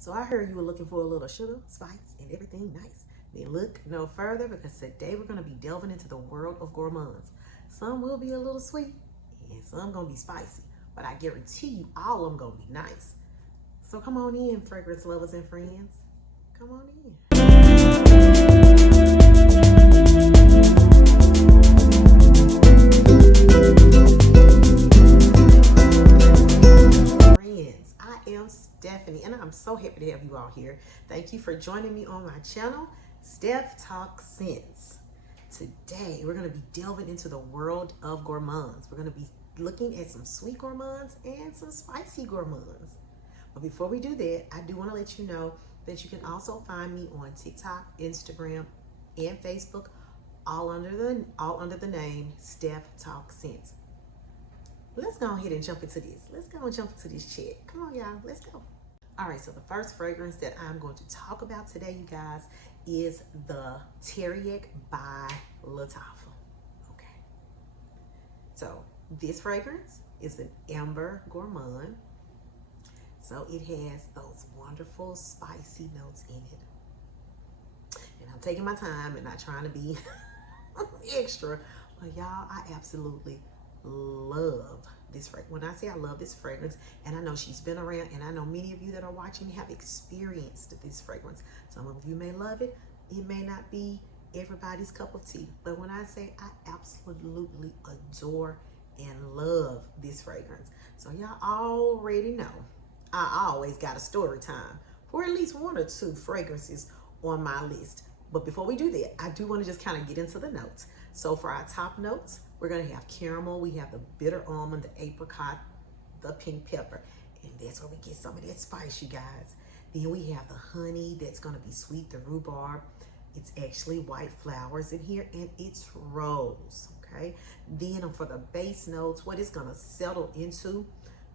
So I heard you were looking for a little sugar, spice, and everything nice. Then look no further, because today we're going to be delving into the world of gourmands. Some will be a little sweet and some going to be spicy, but I guarantee you all of them going to be nice. So come on in, fragrance lovers and friends. Come on in. Friends, I am Stephanie, and I'm so happy to have you all here. Thank you for joining me on my channel, Steph Talk Sense. Today, we're going to be delving into the world of gourmands. We're going to be looking at some sweet gourmands and some spicy gourmands. But before we do that, I do want to let you know that you can also find me on TikTok, Instagram, and Facebook, all under the name Steph Talk Sense. Let's go ahead and jump into this. Let's go and jump into this chat. Come on, y'all. Let's go. All right, so the first fragrance that I'm going to talk about today, you guys, is the Teriyaki by Lattafa. Okay. So this fragrance is an amber gourmand. So it has those wonderful spicy notes in it. And I'm taking my time and not trying to be extra, but y'all, I absolutely love this fragrance. When I say I love this fragrance, and I know she's been around, and I know many of you that are watching have experienced this fragrance. Some of you may love it. It may not be everybody's cup of tea, but when I say I absolutely adore and love this fragrance, so y'all already know I always got a story time for at least one or two fragrances on my list. But before we do that, I do want to just kind of get into the notes. So for our top notes, we're going to have caramel, we have the bitter almond, the apricot, the pink pepper, and that's where we get some of that spice, you guys. Then we have the honey, that's going to be sweet, the rhubarb. It's actually white flowers in here, and it's rose, okay? Then for the base notes, what it's going to settle into,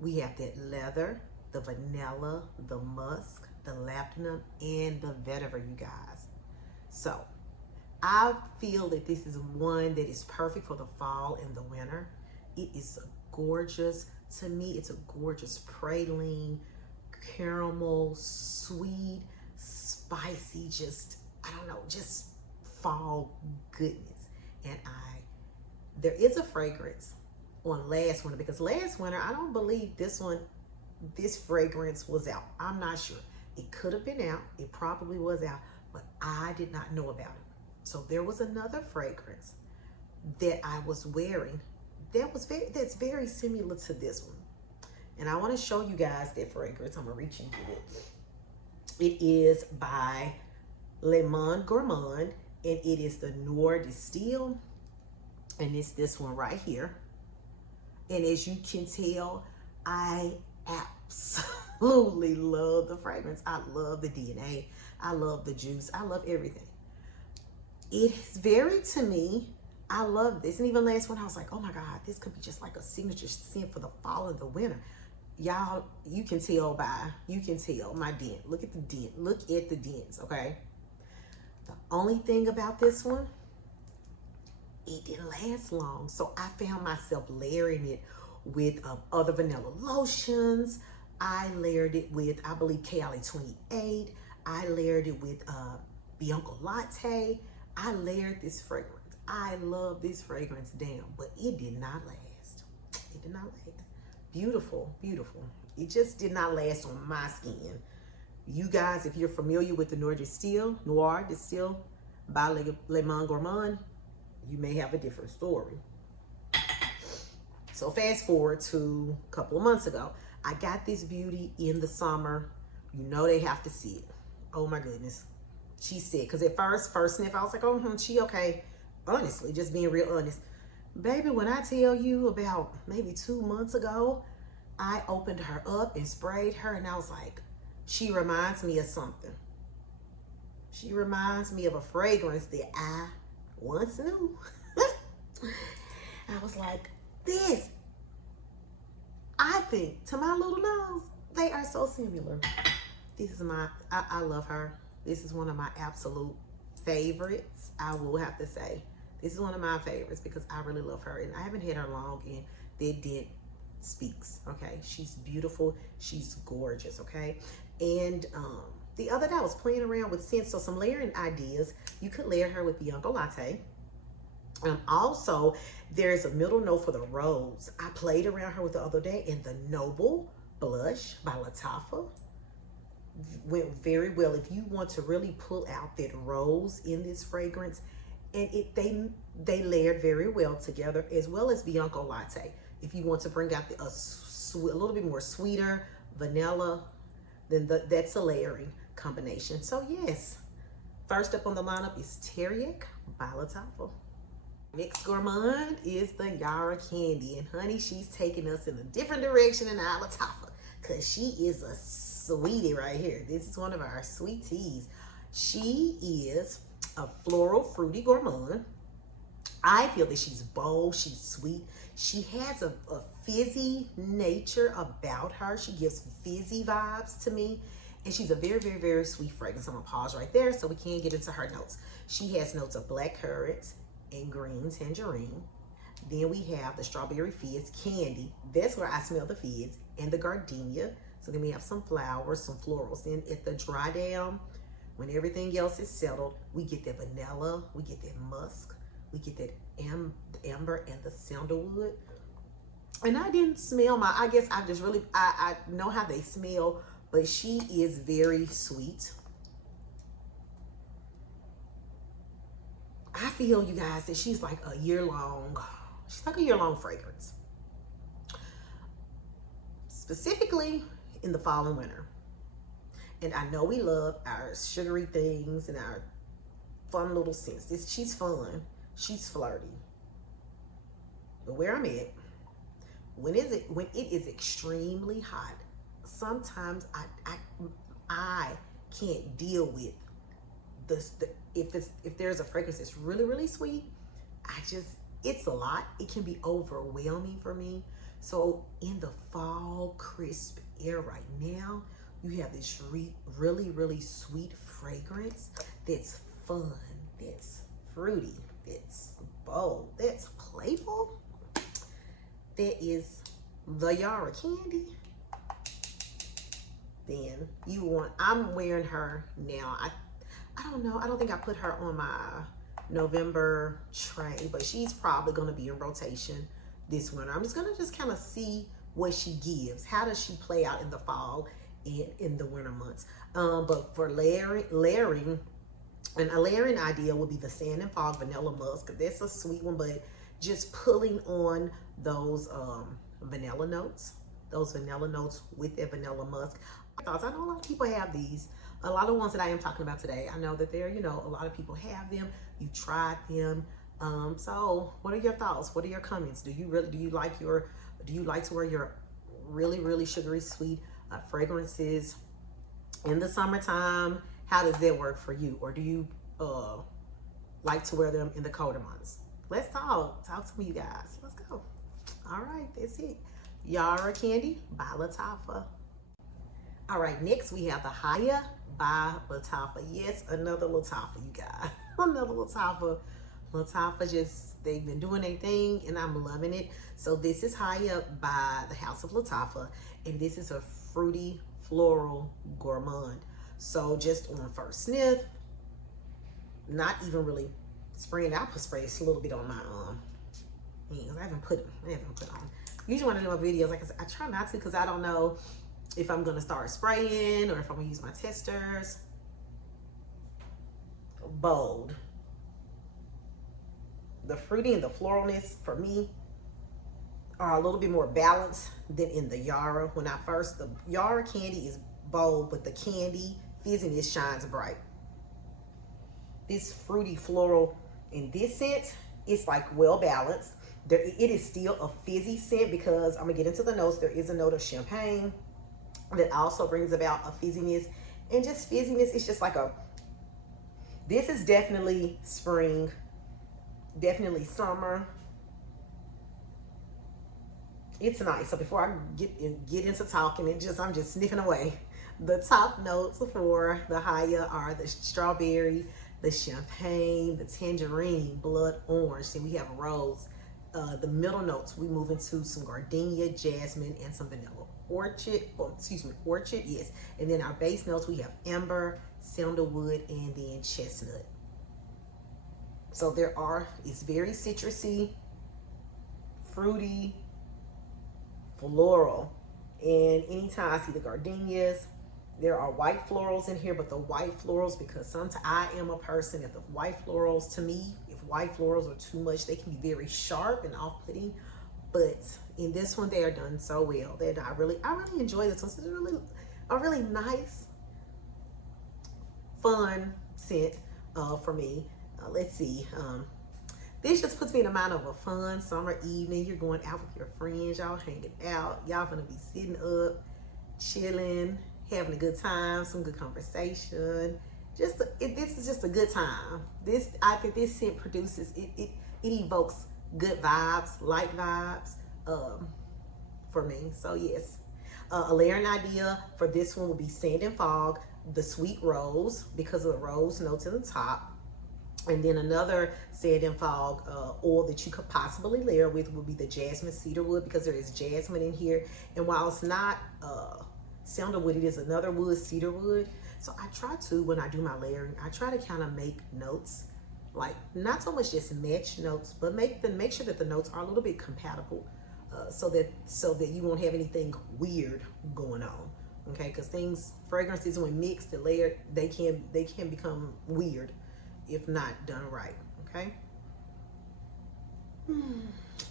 we have that leather, the vanilla, the musk, the lapdanum, and the vetiver, you guys. So I feel that this is one that is perfect for the fall and the winter. It is gorgeous. To me, it's a gorgeous praline, caramel, sweet, spicy, just, I don't know, just fall goodness. And there is a fragrance on last winter, because last winter, I don't believe this fragrance was out. I'm not sure. It could have been out. It probably was out, but I did not know about it. So there was another fragrance that I was wearing that's very similar to this one. And I want to show you guys that fragrance. I'm going to reach and get it. It is by Series-Gourmand, and it is the Noir Distille. And it's this one right here. And as you can tell, I absolutely love the fragrance. I love the DNA. I love the juice. I love everything. It's very, to me, I love this. And even last one, I was like, oh my God, this could be just like a signature scent for the fall and the winter. Y'all, you can tell my dent. Look at the dent. Look at the dents, okay? The only thing about this one, it didn't last long. So I found myself layering it with other vanilla lotions. I layered it with, I believe, Cali 28. I layered it with Bianco Latte. I layered this fragrance. I love this fragrance down, but it did not last. It did not last. Beautiful, beautiful. It just did not last on my skin. You guys, if you're familiar with the Noir Distille by Series-Gourmand, you may have a different story. So fast forward to a couple of months ago, I got this beauty in the summer. You know they have to see it. Oh my goodness. She said, because at first sniff, I was like, oh, she okay. Honestly, just being real honest. Baby, when I tell you about maybe 2 months ago, I opened her up and sprayed her, and I was like, she reminds me of something. She reminds me of a fragrance that I once knew. I was like, this. I think, to my little nose, they are so similar. This is I love her. This is one of my absolute favorites, I will have to say. This is one of my favorites because I really love her, and I haven't had her long, and that dent speaks, okay? She's beautiful, she's gorgeous, okay? And the other day I was playing around with scents, so some layering ideas. You could layer her with Bianco Latte. Also, there's a middle note for the rose. I played around her with the other day, and the Noble Blush by Lattafa went very well. If you want to really pull out that rose in this fragrance, and they layered very well together, as well as Bianco Latte. If you want to bring out a little bit more sweeter vanilla, then that's a layering combination. So yes, first up on the lineup is Teriac by Lattafa. Next gourmand is the Yara Candy, and honey, she's taking us in a different direction than our Lattafa, because she is a sweetie right here. This is one of our sweet teas. She is a floral fruity gourmand. I feel that she's bold, she's sweet. She has a fizzy nature about her. She gives fizzy vibes to me. And she's a very, very, very sweet fragrance. I'm gonna pause right there so we can get into her notes. She has notes of black currants and green tangerine. Then we have the strawberry fizz candy. That's where I smell the fizz, and the gardenia. So then we have some flowers, some florals. Then at the dry down, when everything else is settled, we get that vanilla, we get that musk, we get that amber and the sandalwood. And I didn't smell I guess I just really, I know how they smell, but she is very sweet. I feel, you guys, that she's like a year-long fragrance. Specifically in the fall and winter. And I know we love our sugary things and our fun little scents. She's fun. She's flirty. But where I'm at, when it is extremely hot, sometimes I can't deal with if there's a fragrance that's really, really sweet. It's a lot. It can be overwhelming for me. So in the fall crisp air right now, you have this really, really sweet fragrance that's fun, that's fruity, that's bold, that's playful. That is the Yara Candy. Then I'm wearing her now. I don't know. I don't think I put her on my November tray, but she's probably going to be in rotation this winter. I'm just going to kind of see what she gives. How does she play out in the fall and in the winter months? But for layering, and a layering idea would be the Sand and Fog Vanilla Musk. That's a sweet one, but just pulling on those vanilla notes with that vanilla musk. I know a lot of people have these. A lot of ones that I am talking about today, I know that they're, a lot of people have them. You tried them. So what are your thoughts? What are your comments? Do you like to wear your really, really sugary sweet fragrances in the summertime? How does that work for you? Or do you like to wear them in the colder months? Let's talk to me, you guys. Let's go. All right, that's it. Yara Candy by Lattafa. All right, next we have the Haya by Lattafa. Yes, another Lattafa, you guys. Another Lattafa. Lattafa they've been doing their thing, and I'm loving it. So this is Haya by the House of Lattafa, and this is a fruity floral gourmand. So just on first sniff, not even really spraying. I put spray a little bit on my hands. I haven't put on. Usually when I do my videos, I try not to, because I don't know if I'm gonna start spraying or if I'm gonna use my testers. Bold. The fruity and the floralness for me are a little bit more balanced than in the Yara. The Yara Candy is bold, but the candy fizziness shines bright. This fruity floral in this scent, it's like well balanced. It is still a fizzy scent, because I'm gonna get into the notes. There is a note of champagne that also brings about a fizziness, and just fizziness. It's just like this is definitely spring, definitely summer. It's nice. So before I get into talking, I'm just sniffing away. The top notes for the Haya are the strawberry, the champagne, the tangerine, blood orange. Then we have rose. The middle notes, we move into some gardenia, jasmine, and some vanilla. orchard, yes. And then our base notes, we have amber, sandalwood, and then chestnut. So it's very citrusy, fruity, floral. And anytime I see the gardenias, there are white florals in here, but the white florals, because sometimes I am a person, if the white florals, to me, if white florals are too much, they can be very sharp and off-putting. But in this one, they are done so well that I really enjoy this one. It's a really nice, fun scent for me. Let's see. This just puts me in the mind of a fun summer evening. You're going out with your friends, y'all hanging out. Y'all gonna be sitting up, chilling, having a good time, some good conversation. This is just a good time. I think this scent produces, it evokes good vibes, light vibes for me. So yes, a layering idea for this one would be Sand and Fog, the Sweet Rose, because of the rose notes in the top. And then another Sand and Fog oil that you could possibly layer with would be the Jasmine Cedarwood, because there is jasmine in here. And while it's not sandalwood, it is another wood, cedarwood. So I try to, when I do my layering, I try to kind of make notes, like not so much just match notes, but make sure that the notes are a little bit compatible, so that you won't have anything weird going on. Okay, because fragrances when mixed and layered, they can become weird if not done right. Okay.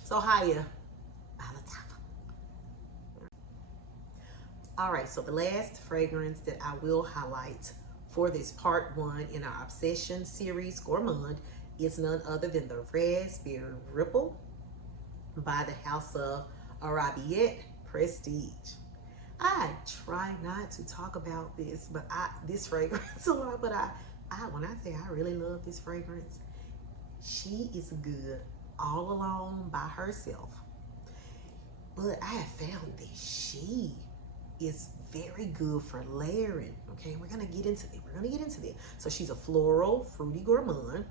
So hiya. All right, so the last fragrance that I will highlight for this part 1 in our Obsession series Gourmand is none other than the Raspberry Ripple by the House of Arabiette Prestige. I try not to talk about this, but this fragrance a lot, but when I say I really love this fragrance, she is good all alone by herself. But I have found that she is very good for layering. Okay, we're gonna get into it. So she's a floral, fruity gourmand.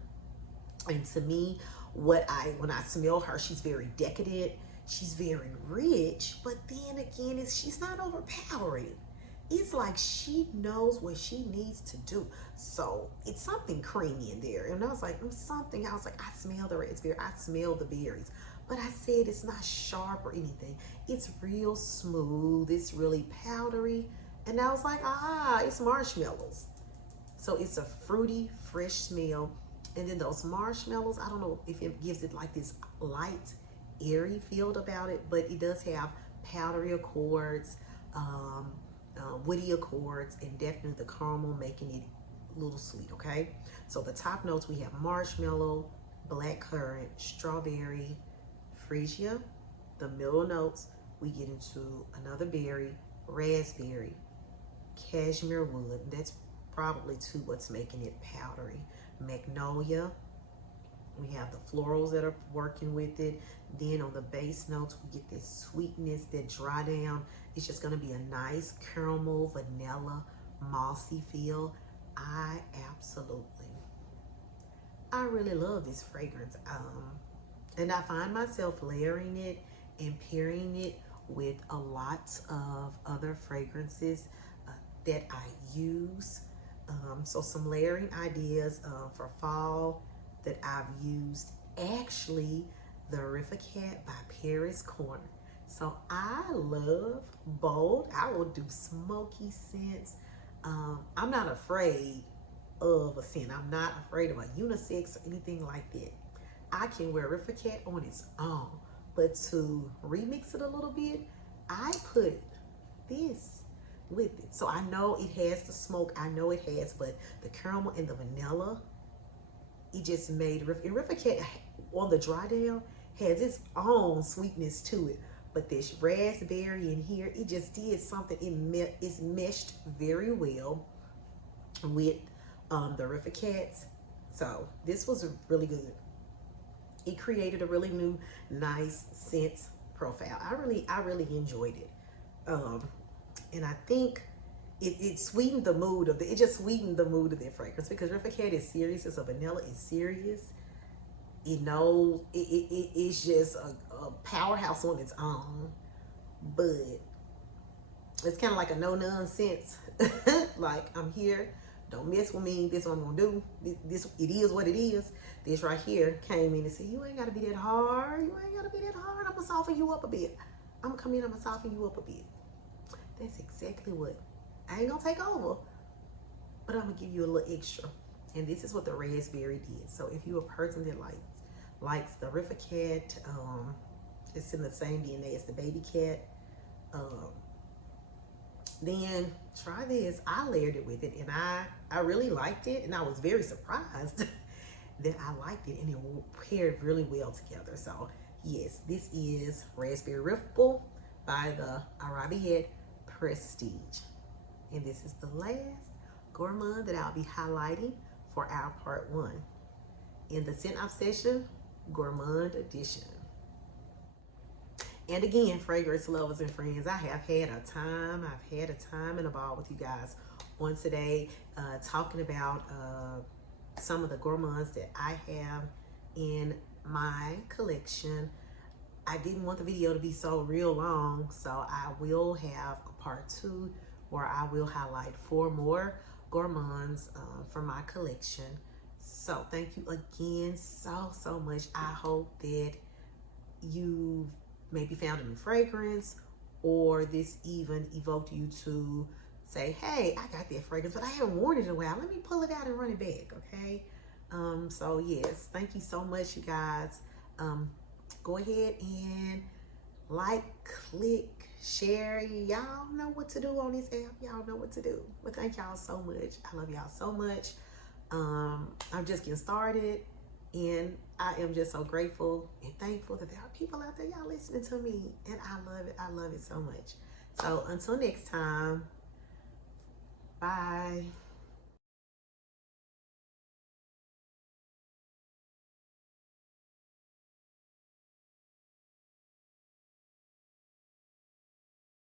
And to me, when I smell her, she's very decadent. She's very rich, but then again, she's not overpowering. It's like she knows what she needs to do. So it's something creamy in there. And I was like, I smell the raspberry, I smell the berries. But I said it's not sharp or anything. It's real smooth, it's really powdery. And I was like, it's marshmallows. So it's a fruity, fresh smell. And then those marshmallows, I don't know if it gives it like this light, airy feel about it, but it does have powdery accords, woody accords, and definitely the caramel making it a little sweet. Okay, so the top notes, we have marshmallow, blackcurrant, strawberry, freesia. The middle notes, we get into another berry, raspberry, cashmere wood. That's probably too what's making it powdery. Magnolia. We have the florals that are working with it. Then on the base notes, we get this sweetness that dry down. It's just going to be a nice caramel, vanilla, mossy feel. I really love this fragrance. And I find myself layering it and pairing it with a lot of other fragrances that I use. So some layering ideas for fall that I've used. Actually, the Rificat by Paris Corner. So I love bold. I will do smoky scents. I'm not afraid of a scent. I'm not afraid of a unisex or anything like that. I can wear Rificat on its own, but to remix it a little bit, I put this with it. So I know it has the smoke, I know it has, but the caramel and the vanilla, it just made Rificat on the dry down has its own sweetness to it. But this raspberry in here, it just did something. It's meshed very well with the Rificats. So this was really good. It created a really new, nice scent profile. I really enjoyed it. And I think it sweetened the mood of it just sweetened the mood of the fragrance, because Rificat is serious. It's a vanilla, it's serious. You know, it's just a powerhouse on its own. But it's kind of like a no nonsense. Like, I'm here, don't mess with me. This is what I'm gonna do. This it is what it is. This right here came in and said, you ain't gotta be that hard. You ain't gotta be that hard. I'm gonna soften you up a bit. I'm gonna come in, I'm gonna soften you up a bit. That's exactly what. I ain't gonna take over, but I'm gonna give you a little extra. And this is what the raspberry did. So if you're a person that likes the River cat, it's in the same DNA as the baby cat, then try this. I layered it with it, and I really liked it, and I was very surprised that I liked it, and it paired really well together. So yes, this is Raspberry Ripple by the Arabiat Prestige, and this is the last gourmand that I'll be highlighting for our part 1 in the Scent Obsession Gourmand Edition. And again, fragrance lovers and friends, I have had a time. I've had a time and a ball with you guys on today, talking about some of the gourmands that I have in my collection. I didn't want the video to be so real long, so I will have a part 2 where I will highlight 4 more gourmands from my collection. So thank you again so much. I hope that you maybe found a new fragrance, or this even evoked you to say, hey, I got that fragrance, but I haven't worn it in a while. Let me pull it out and run it back, okay? So yes, thank you so much, you guys. Go ahead and like, click, share. Y'all know what to do on this app. Y'all know what to do. But thank y'all so much. I love y'all so much. I'm just getting started, and I am just so grateful and thankful that there are people out there, y'all listening to me, and I love it. I love it so much. So until next time, bye.